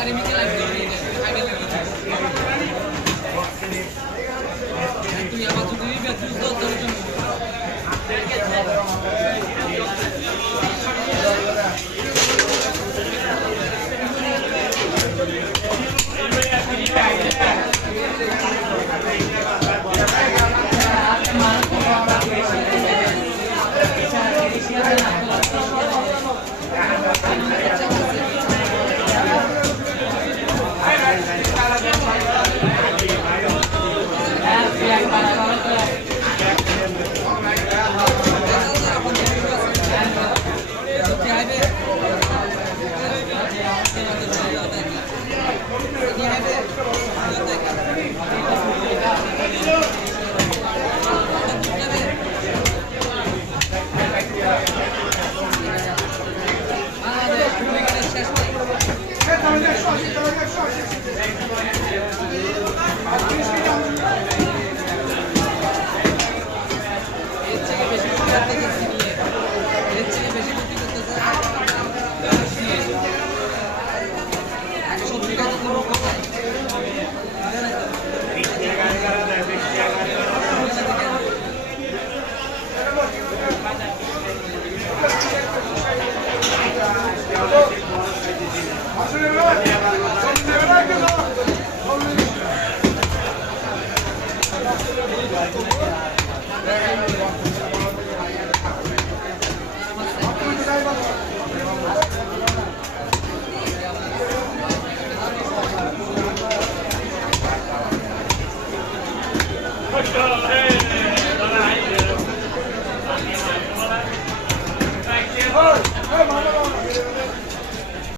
hari bikin lagi Hey!